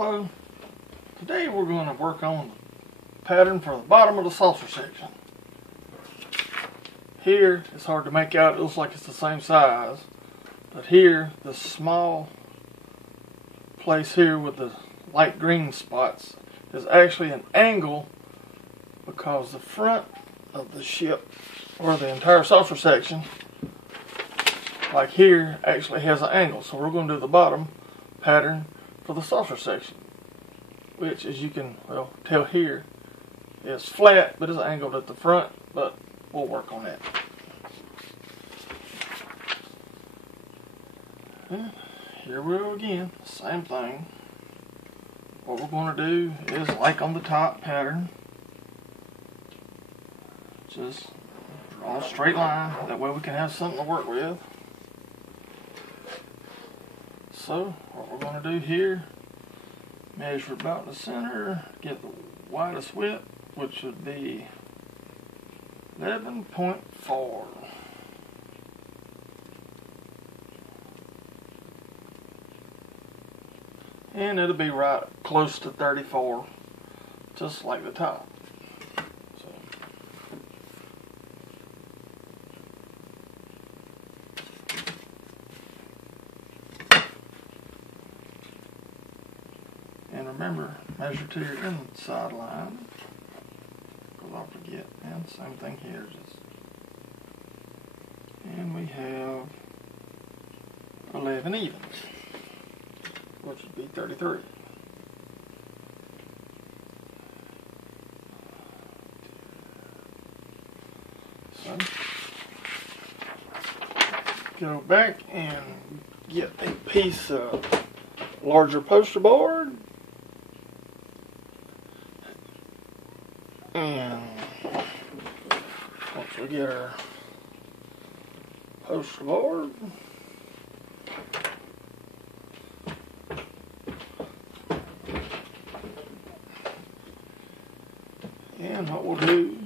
Hello. Today we're going to work on the pattern for the bottom of the saucer section. Here it's hard to make out, it looks like it's the same size. But here, the small place here with the light green spots is actually an angle because the front of the ship, or the entire saucer section, like here, actually has an angle. So we're going to do the bottom pattern for the saucer section, which, as you can tell here, is flat, but it's angled at the front, but we'll work on that. And here we go again, same thing. What we're going to do is, like on the top pattern, just draw a straight line, that way we can have something to work with. So what we're going to do here, measure about the center, get the widest width, which would be 11.4. And it'll be right close to 34, just like the top. And remember, measure to your inside line, because I'll forget. And same thing here. And we have 11 evens, which would be 33. So, go back and get a piece of larger poster board. And once we get our poster board, and what we'll do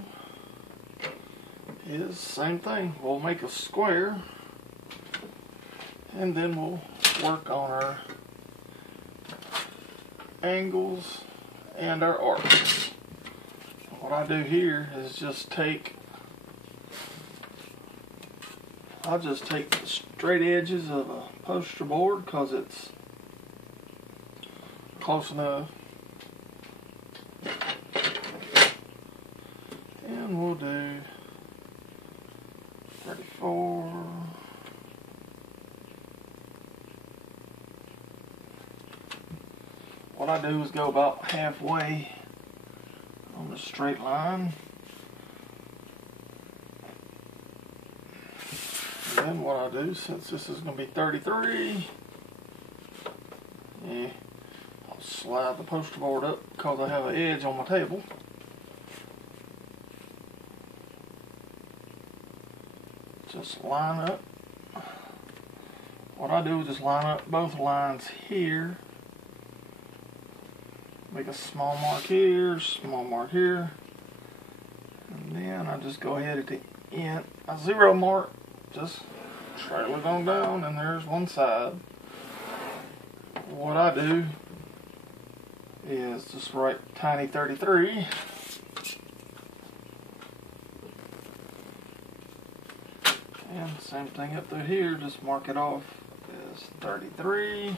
is same thing. We'll make a square, and then we'll work on our angles and our arcs. What I do here is I'll just take the straight edges of a poster board because it's close enough. And we'll do 34. What I do is go about halfway on the straight line. And then what I do, since this is going to be 33, I'll slide the poster board up because I have an edge on my table. Just line up. What I do is just line up both lines here. Make a small mark here, small mark here, and then I just go ahead at the end, a zero mark, just trail it on down, and there's one side. What I do is just write tiny 33, and same thing up through here, just mark it off as 33.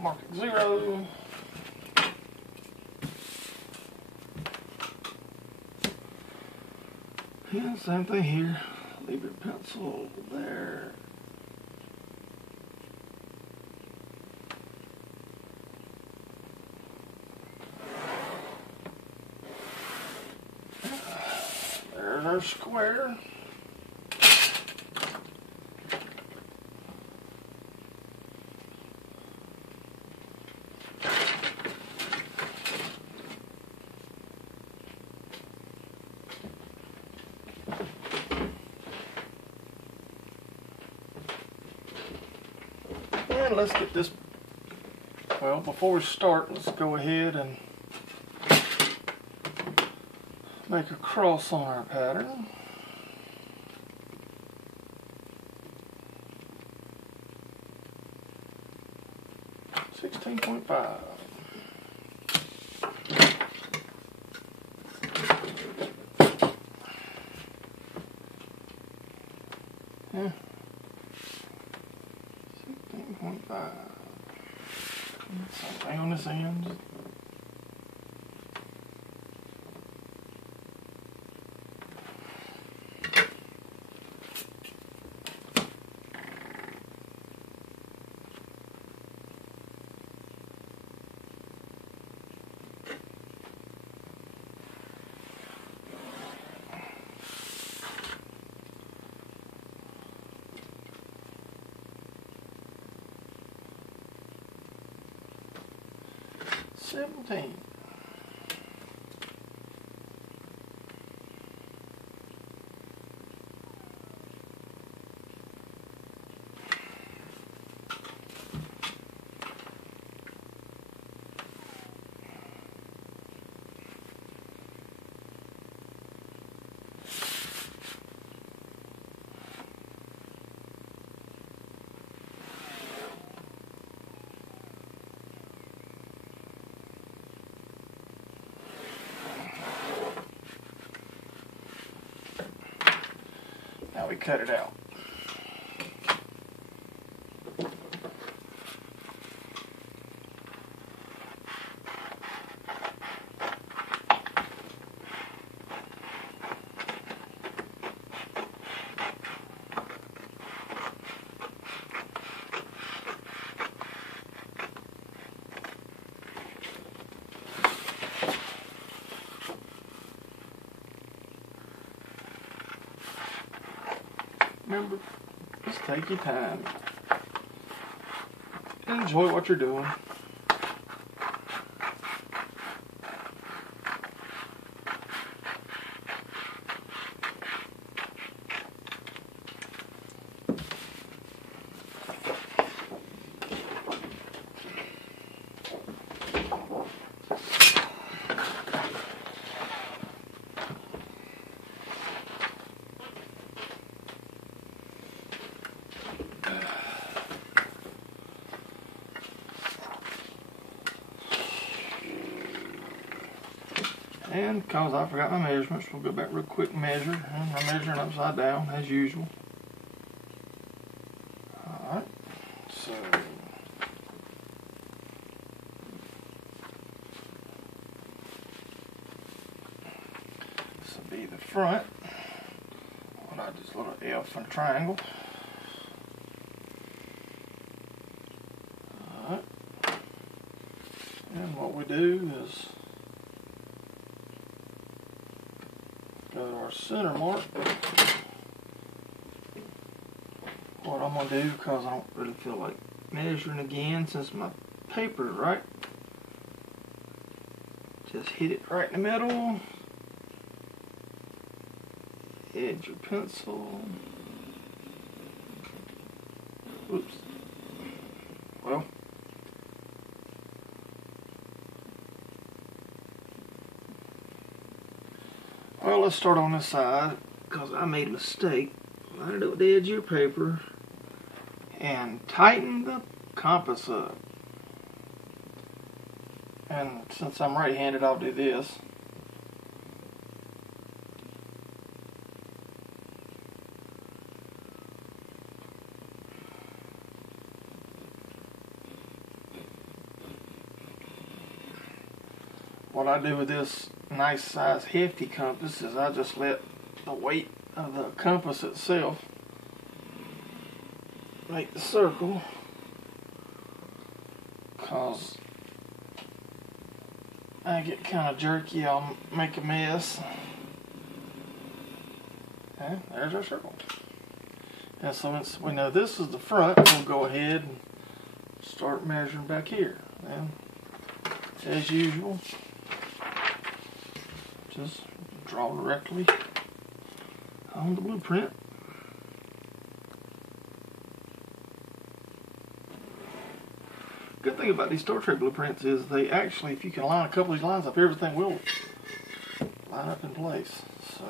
Mark it 0. And same thing here. Leave your pencil there. There's our square. And let's get this, before we start, let's go ahead and make a cross on our pattern. 16.5. Yeah. 16.5. Same thing on this end. $17. Now we cut it out. Remember, just take your time. Enjoy what you're doing. And because I forgot my measurements, we'll go back real quick and measure. And I'm measuring upside down as usual. Alright, so this will be the front. When I just little F and a triangle. Alright. And what we do is go to our center mark. What I'm going to do, because I don't really feel like measuring again since my paper is right, just hit it right in the middle. Edge your pencil. Oops. Well, let's start on this side, because I made a mistake. Line it up with the edge of your paper and tighten the compass up. And since I'm right-handed, I'll do this. What I do with this nice size hefty compass is I just let the weight of the compass itself make the circle, cause I get kind of jerky, I'll make a mess. Okay, there's our circle. And so once we know this is the front, we'll go ahead and start measuring back here. And as usual, just draw directly on the blueprint. Good thing about these Star Trek blueprints is they actually, if you can line a couple of these lines up, everything will line up in place. So,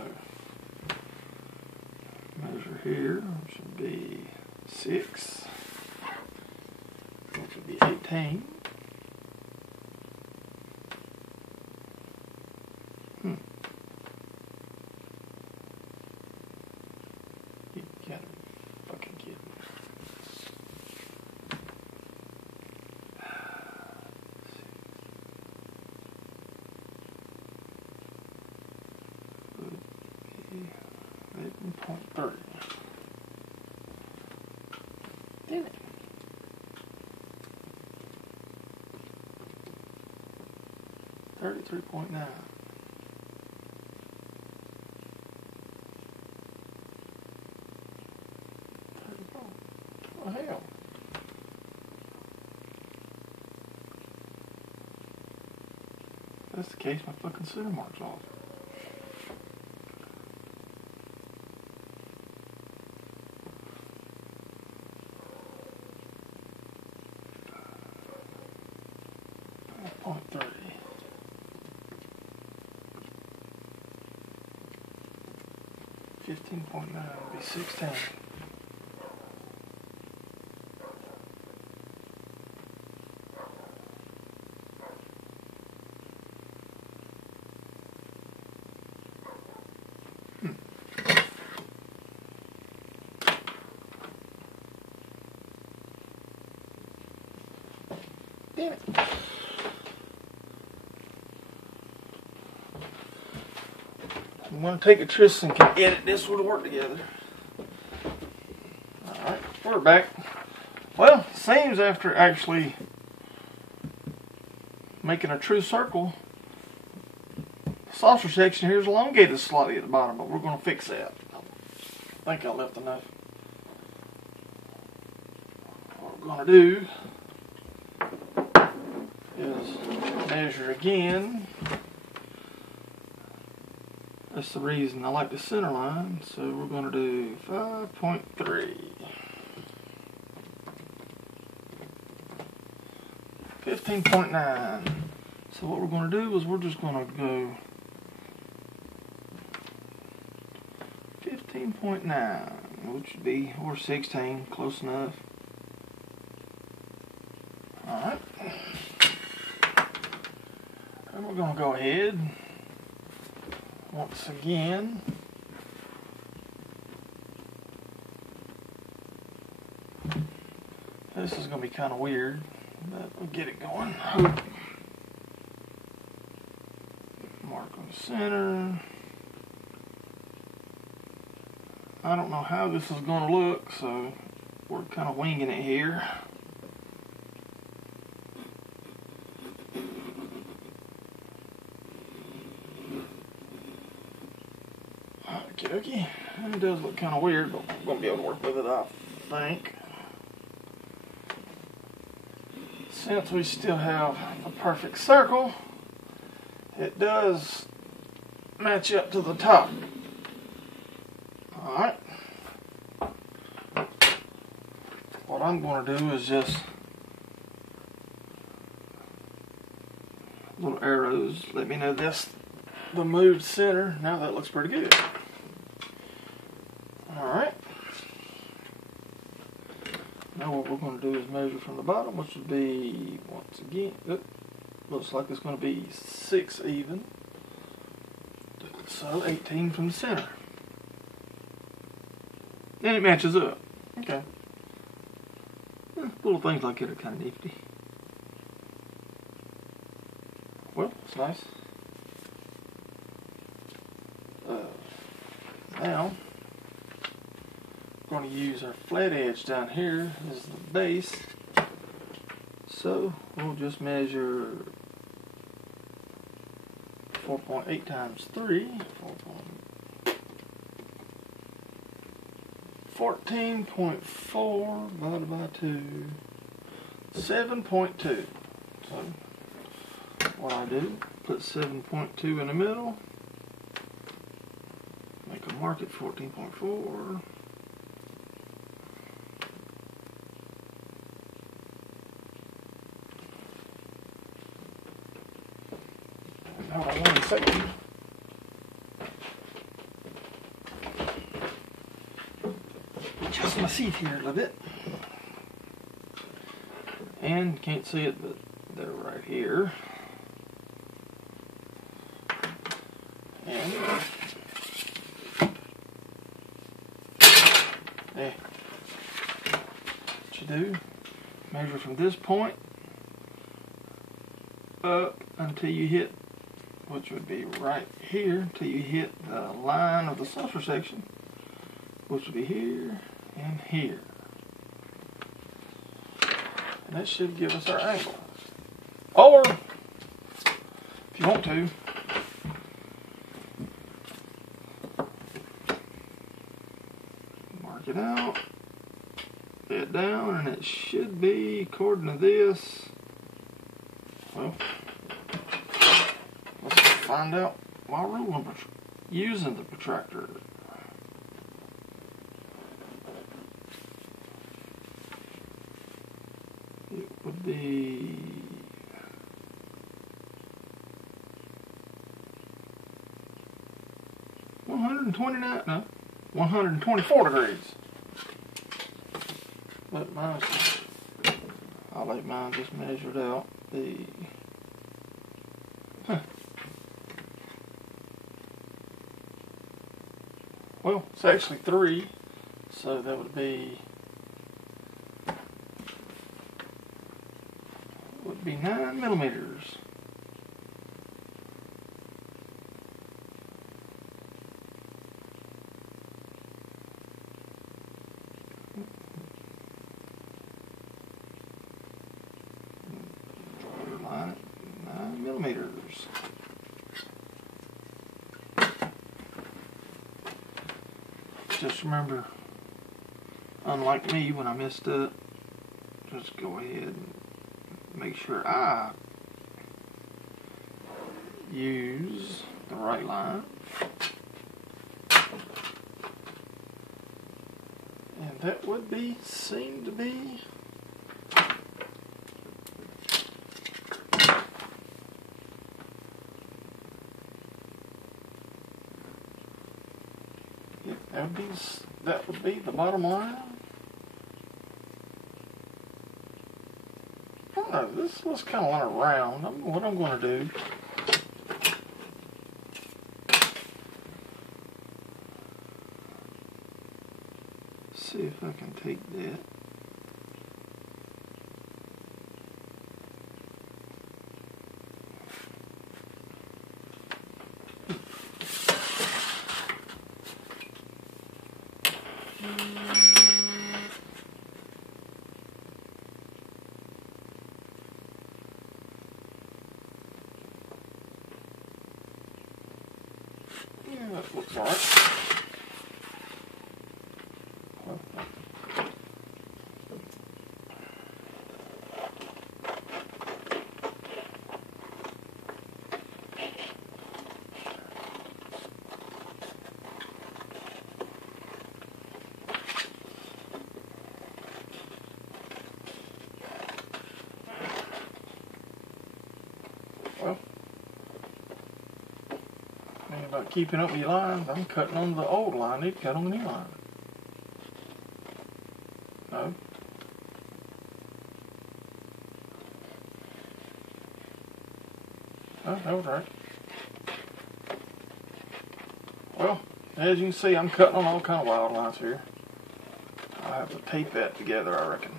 measure here, should be 6, which would be 18. Damn it. $33.9. Oh hell. If that's the case, my fucking center mark's off. .3. 15.9 would be 16. Damn it. I'm going to take a Tristan and can edit this would work together. Alright, we're back. Well, it seems after actually making a true circle, the saucer section here is elongated slightly at the bottom, but we're going to fix that. I think I left enough. What we're going to do is measure again. That's the reason I like the center line, so we're going to do 5.3. 15.9. So what we're going to do is we're just going to go 15.9, which would be, or 16, close enough. Alright. And we're going to go ahead once again. This is going to be kind of weird, but we'll get it going. Hope. Mark on the center. I don't know how this is going to look, so we're kind of winging it here. Okay, it does look kind of weird, but I'm going to be able to work with it, I think. Since we still have a perfect circle, it does match up to the top. Alright. What I'm going to do is just little arrows. Let me know that's the moved center. Now that looks pretty good. Alright. Now what we're going to do is measure from the bottom, which would be, once again, looks like it's going to be 6 even. So 18 from the center. And it matches up. Okay. Little things like that are kind of nifty. Well, it's nice. Now, we're going to use our flat edge down here as the base. So, we'll just measure 4.8 times 3. 14.4 divided by 2. 7.2. So, what I do, put 7.2 in the middle. Make a mark at 14.4. Hold on 1 second. Adjust my seat here a little bit. And can't see it, but they're right here. And there. What you do, measure from this point up until you hit, which would be right here, until you hit the line of the saucer section, which would be here and here. And that should give us our angle. Or, if you want to, mark it out, bed down, and it should be, according to this, well, let's find out while we're using the protractor. It would be 129, no, 124 degrees. But mine's, I'll let mine just measured out the, well, it's actually 3, so that would be 9 millimeters. Draw your line at 9 millimeters. Just remember, unlike me when I messed up, just go ahead and make sure I use the right line. And that would be, seem to be, that would be the bottom line. I don't know, this looks kind of like a round. What I'm going to do, see if I can take that. Yeah, that looks alright. Well, about keeping up with your lines, I'm cutting on the old line. I need to cut on the new line. No. Oh, that was right. Well, as you can see, I'm cutting on all kind of wild lines here. I'll have to tape that together, I reckon.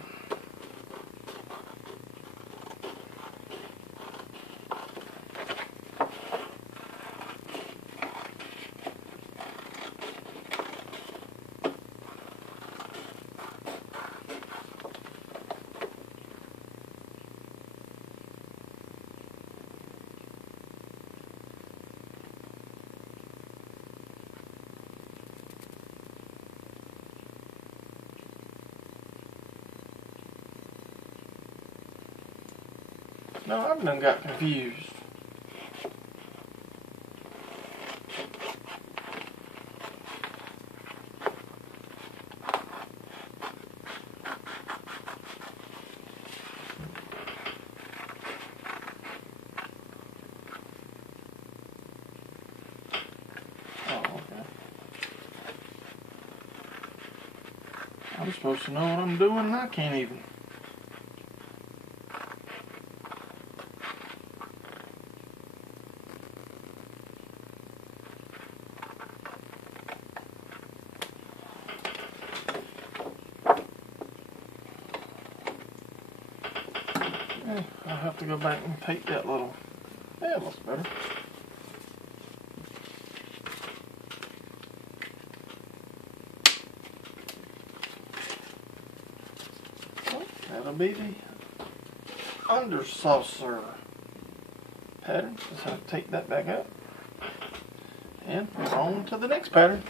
No, I've done got confused. Oh, okay. I'm supposed to know what I'm doing and I can't even. I'll have to go back and take that little, yeah, it looks better. Well, that'll be the under saucer pattern. Just have to take that back out and move on to the next pattern.